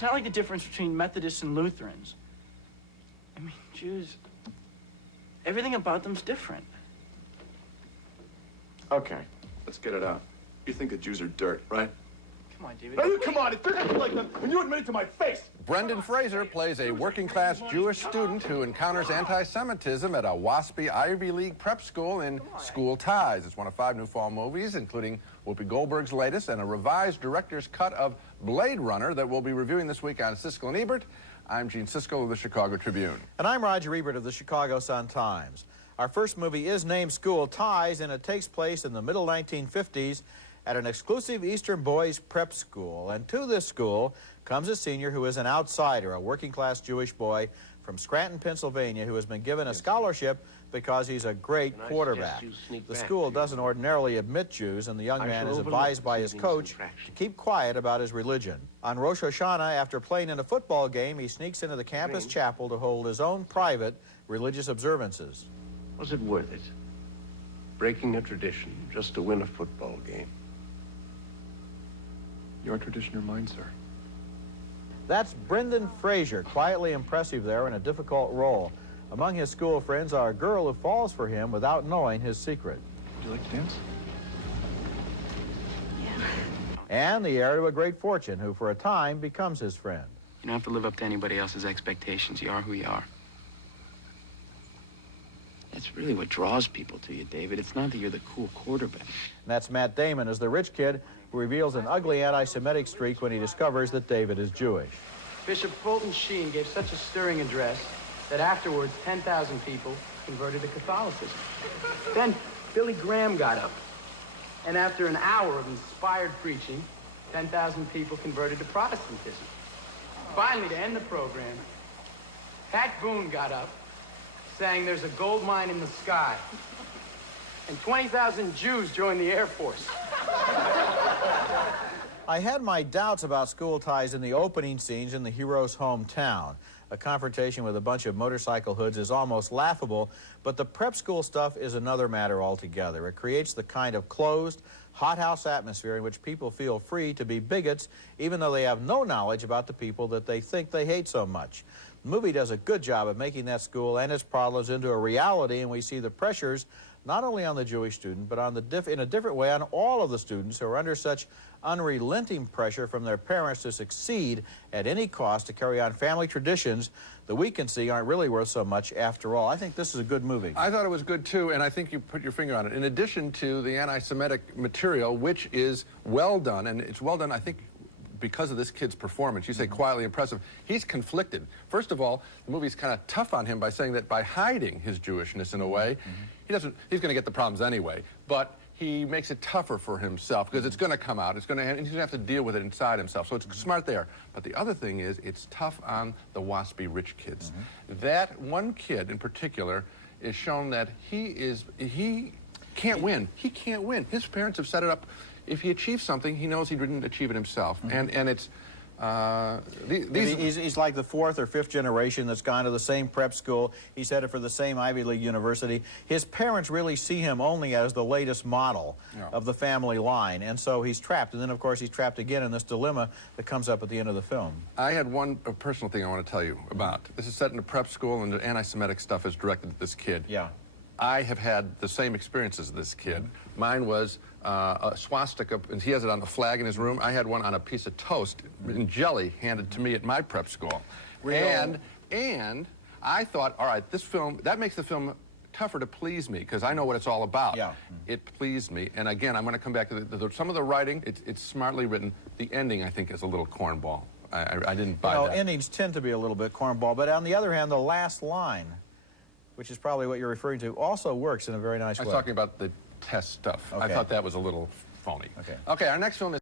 It's not like the difference between Methodists and Lutherans. I mean, Jews, everything about them's different. Okay, let's get it out. You think the Jews are dirt, right? Come on, David. Now you come on, it's different like them when you admit it to my face. Brendan Fraser plays a working-class Jewish student who encounters anti-Semitism at a waspy Ivy League prep school in School Ties. It's one of 5 new fall movies, including Whoopi Goldberg's latest and a revised director's cut of Blade Runner that we'll be reviewing this week on Siskel and Ebert. I'm Gene Siskel of the Chicago Tribune. And I'm Roger Ebert of the Chicago Sun-Times. Our first movie is named School Ties, and it takes place in the middle 1950s at an exclusive Eastern boys prep school. And to this school comes a senior who is an outsider, a working-class Jewish boy from Scranton, Pennsylvania, who has been given a scholarship because he's a great quarterback. The school doesn't ordinarily admit Jews, and the young man is advised by his coach to keep quiet about his religion. On Rosh Hashanah, after playing in a football game, he sneaks into the campus chapel to hold his own private religious observances. Was it worth it? Breaking a tradition just to win a football game. Your tradition or mine, sir? That's Brendan Fraser, quietly impressive there in a difficult role. Among his school friends are a girl who falls for him without knowing his secret. Would you like to dance? Yeah. And the heir to a great fortune, who for a time becomes his friend. You don't have to live up to anybody else's expectations. You are who you are. That's really what draws people to you, David. It's not that you're the cool quarterback. And that's Matt Damon as the rich kid who reveals an ugly anti-Semitic streak when he discovers that David is Jewish. Bishop Fulton Sheen gave such a stirring address that afterwards 10,000 people converted to Catholicism. Then Billy Graham got up, and after an hour of inspired preaching, 10,000 people converted to Protestantism. Finally, to end the program, Pat Boone got up, saying there's a gold mine in the sky, and 20,000 Jews joined the Air Force. I had my doubts about School Ties in the opening scenes in the hero's hometown. A confrontation with a bunch of motorcycle hoods is almost laughable, but the prep school stuff is another matter altogether. It creates the kind of closed, hothouse atmosphere in which people feel free to be bigots, even though they have no knowledge about the people that they think they hate so much. The movie does a good job of making that school and its problems into a reality, and we see the pressures not only on the Jewish student, but on in a different way on all of the students who are under such unrelenting pressure from their parents to succeed at any cost to carry on family traditions that we can see aren't really worth so much after all. I think this is a good movie. I thought it was good, too, and I think you put your finger on it. In addition to the anti-Semitic material, which is well done, and it's well done, I think, because of this kid's performance. You say quietly impressive. He's conflicted. First of all, the movie's kind of tough on him by saying that by hiding his Jewishness in a way, he's going to get the problems anyway, but he makes it tougher for himself because it's going to come out. He's going to have to deal with it inside himself. So it's smart there. But the other thing is it's tough on the waspy rich kids. That one kid in particular is shown that he can't win. He can't win. His parents have set it up. If he achieves something, he knows he didn't achieve it himself. And it's... He's like the 4th or 5th generation that's gone to the same prep school. He's headed for the same Ivy League university. His parents really see him only as the latest model of the family line, and so he's trapped. And then, of course, he's trapped again in this dilemma that comes up at the end of the film. I had one personal thing I want to tell you about. This is set in a prep school, and the anti-Semitic stuff is directed at this kid. Yeah. I have had the same experience as this kid. Mine was a swastika, and he has it on the flag in his room. I had one on a piece of toast in jelly handed to me at my prep school. And I thought, all right, this film, that makes the film tougher to please me because I know what it's all about. Yeah. It pleased me. And again, I'm going to come back to some of the writing. It's smartly written. The ending, I think, is a little cornball. I didn't buy that. Endings tend to be a little bit cornball, but on the other hand, the last line, which is probably what you're referring to, also works in a very nice way. I was talking about the test stuff. Okay. I thought that was a little phony. Okay. Okay, our next film is